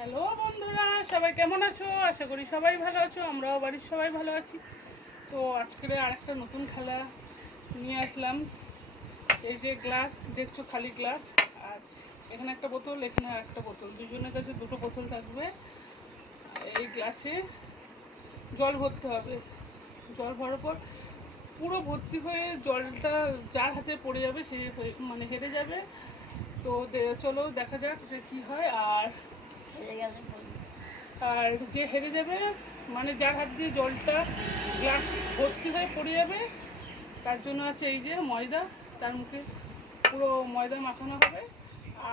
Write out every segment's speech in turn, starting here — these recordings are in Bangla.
হ্যালো বন্ধুরা, সবাই কেমন আছো? আশা করি সবাই ভালো আছো। আমরাও বাড়ির সবাই ভালো আছি। তো আজকের আরেকটা নতুন খেলা নিয়ে আসলাম। এই যে গ্লাস দেখছো, খালি গ্লাস, আর এখানে একটা বোতল, এখানে একটা বোতল, দুজনের কাছে দুটো বোতল থাকবে। এই গ্লাসে জল ভরতে হবে। জল ভরার পর পুরো ভর্তি হয়ে জলটা যার হাতে পড়ে যাবে সে মানে হেরে যাবে। তো চলো দেখা যাক যে কী হয়। আর যে হেরে যাবে মানে যার হাত দিয়ে জলটা গ্লাস ভর্তি হয়ে পড়ে যাবে তার জন্য আছে এই যে ময়দা, তার মুখে পুরো ময়দা মাখানো হবে।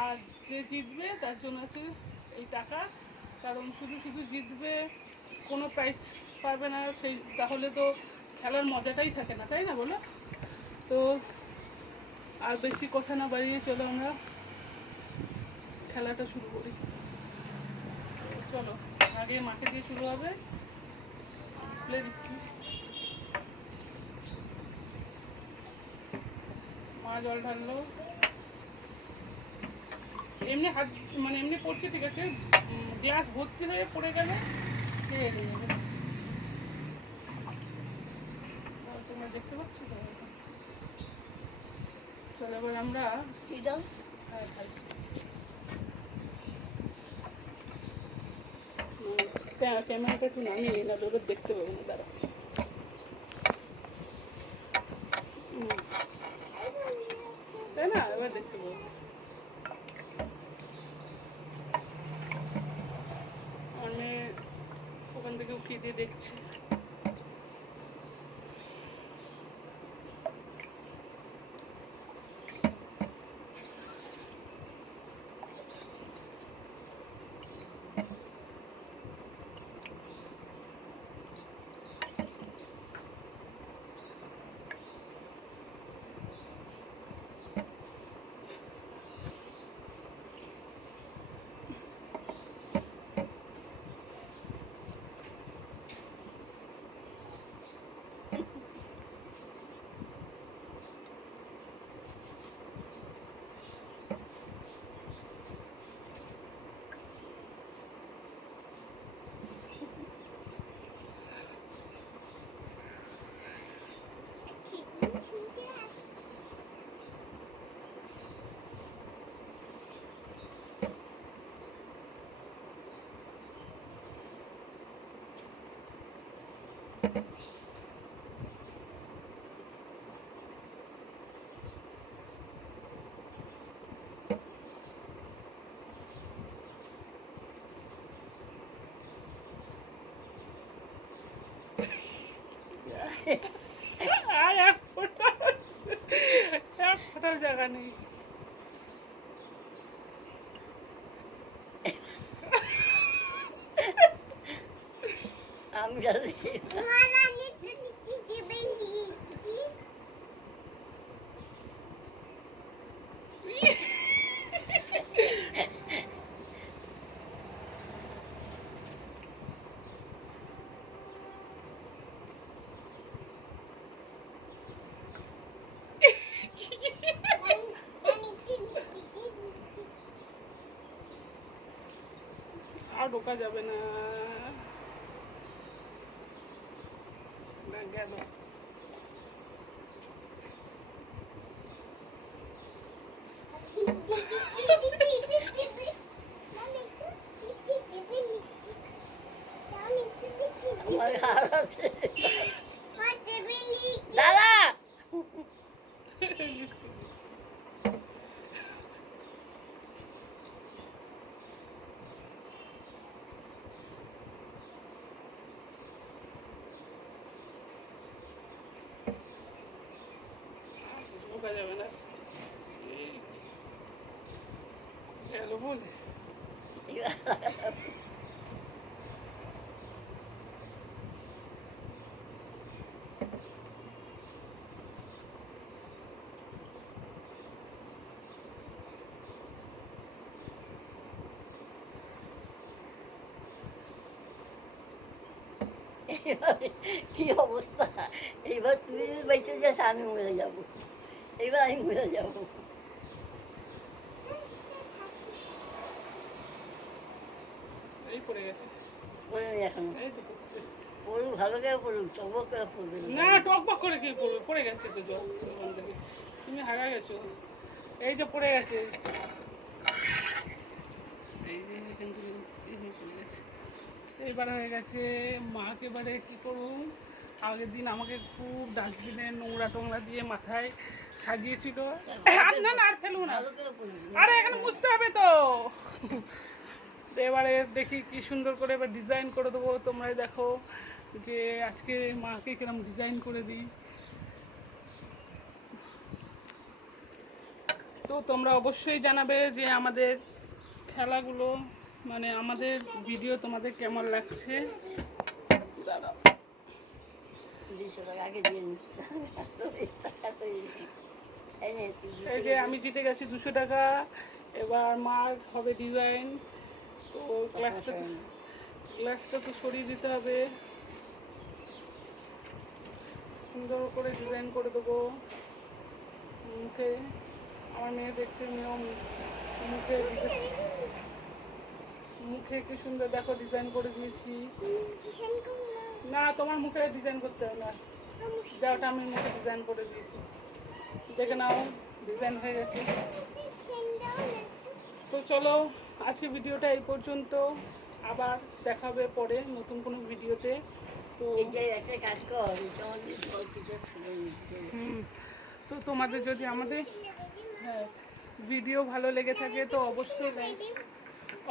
আর যে জিতবে তার জন্য আছে এই টাকা। কারণ শুধু শুধু জিতবে, কোনো প্রাইজ পাবে না, সেই তাহলে তো খেলার মজাটাই থাকে না, তাই না বলো? তো আর বেশি কথা না বাড়িয়ে চলো আমরা খেলাটা শুরু করি। চলো, আগে মাকে দিয়ে শুরু হবে। খুলে দিচ্ছি। মা জল ঢাললো, এমনি হাত মানে এমনি পড়ছে, ঠিক আছে। গ্লাস ভর্তি হয়ে পড়ে গেলে সে হেরে যাবে। তোমরা দেখতে পাচ্ছ তো? চলো এবার আমরা ক্যামেরাটা একটু নামিয়ে না, ওদের দেখতে পাবো না, দাঁড়া। তাই না, এবার দেখতে পাবো। আমি ওখান থেকে উঠিয়ে দিয়ে দেখছি। আর এক ফোটার জায়গা নেই। আমি আর ঢোকা যাবে না, গেল। দাদা ঢোকা যাবে না, গেল বলে। কি অবস্থা! এইবার তুই যদি বেঁচে যাস আমি মরে যাবো, এইবার আমি মরে যাবো। পড়ে গেছে। পড়ে নি এখন এই তো পড়ছে। পড়ুক, ভালো করে পড়ুক, টকবক করে পড়বে না টকবক করে কি পড়বে, পড়ে গেছে তো জল ওখান থেকে। তুমি হারা গেছো, এই যে পড়ে গেছে, এই যে এখান থেকে এই যে পড়ে গেছে। এইবার হয়ে গেছে। মাকে এবারে কী করবো, আগের দিন আমাকে খুব ডাস্টবিনে নোংরা টোংরা দিয়ে মাথায় সাজিয়েছিল। আর না না আর ফেলবো না, ভালো করে পড়বে। আরে এখানে মুছতে হবে তো। তো এবারে দেখি কি সুন্দর করে এবার ডিজাইন করে দেবো। তোমরাই দেখো যে আজকে মাকে কিরম ডিজাইন করে দিই। তো তোমরা অবশ্যই জানাবে যে আমাদের খেলাগুলো, মানে আমাদের ভিডিও তোমাদের কেমন লাগছে। দাঁড়াও, 200 টাকা আগে দিয়ে নি। এই নে, তুই এই যে আমি জিতে গেছি 200 টাকা। এবার মার হবে ডিজাইন। তো গ্লাসটা তো সরিয়ে দিতে হবে, সুন্দর করে ডিজাইন করে দেবো মুখে। আমার মেয়ে দেখছে, মেয়েও মুখে মুখে কি সুন্দর দেখো ডিজাইন করে দিয়েছি। না তোমার মুখে ডিজাইন করতে হবে না, যা ওটা আমি মুখে ডিজাইন করে দিয়েছি, দেখে নাও ডিজাইন হয়ে গেছে। তো চলো আজকে ভিডিওটা এই পর্যন্ত, আবার দেখা হবে পরে নতুন কোনো ভিডিওতে। তো এইটাই একটা কাজ কর, এটা আমাদের জল কিছু ফেলে নিতে হবে। তো তোমাদের যদি আমাদের ভিডিও ভালো লেগে থাকে তো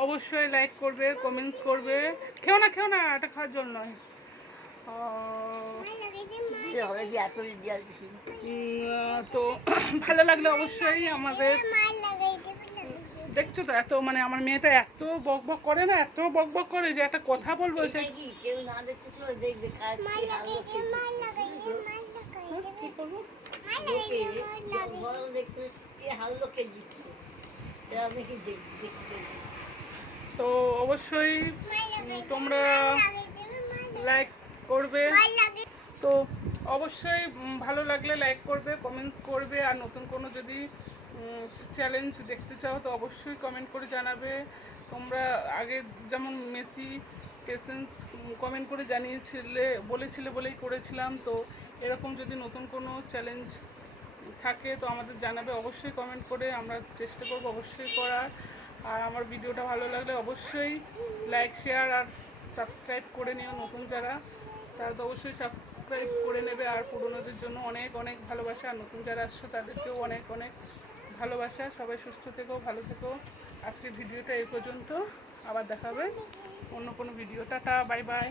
অবশ্যই লাইক করবে, কমেন্টস করবে। খেও না এটা খাওয়ার জন্য নয়। দিলে হবে যে এত দিয়ে দিছি। তো ভালো লাগলে অবশ্যই আমাদের, দেখছো তো এত মানে আমার মেয়েটা এত বকবক করে না, এত বকবক করে যে একটা কথা বলবো সে এটা কি কেউ না দেখতে ছিল দেখবে কার কি ভালো কি করবো। বড় দেখতে কে হাললো কে জিতলো, এটা আপনি কি দেখতে। তো অবশ্যই তোমরা লাইক করবে। তো অবশ্যই ভালো লাগলে লাইক করবে, কমেন্টস করবে। আর নতুন কোনো যদি চ্যালেঞ্জ দেখতে চাও তো অবশ্যই কমেন্ট করে জানাবে। তোমরা আগে যেমন মেসি, পেশেন্স কমেন্ট করে বলেছিলে বলেই করেছিলাম। তো এরকম যদি নতুন কোনো চ্যালেঞ্জ থাকে তো আমাদের জানাবে অবশ্যই কমেন্ট করে, আমরা চেষ্টা করবো অবশ্যই করার। আর আমার ভিডিওটা ভালো লাগলে অবশ্যই লাইক, শেয়ার আর সাবস্ক্রাইব করে নিও। নতুন যারা তারা তো অবশ্যই সাবস্ক্রাইব করে নেবে। আর পুরোনোদের জন্য অনেক অনেক ভালোবাসা, আর নতুন যারা আসছো তাদেরকেও অনেক অনেক ভালোবাসা। সবাই সুস্থ থেকো, ভালো থেকো। আজকের ভিডিওটা এই পর্যন্ত, আবার দেখা হবে অন্য কোনো ভিডিও। Tata, bye bye.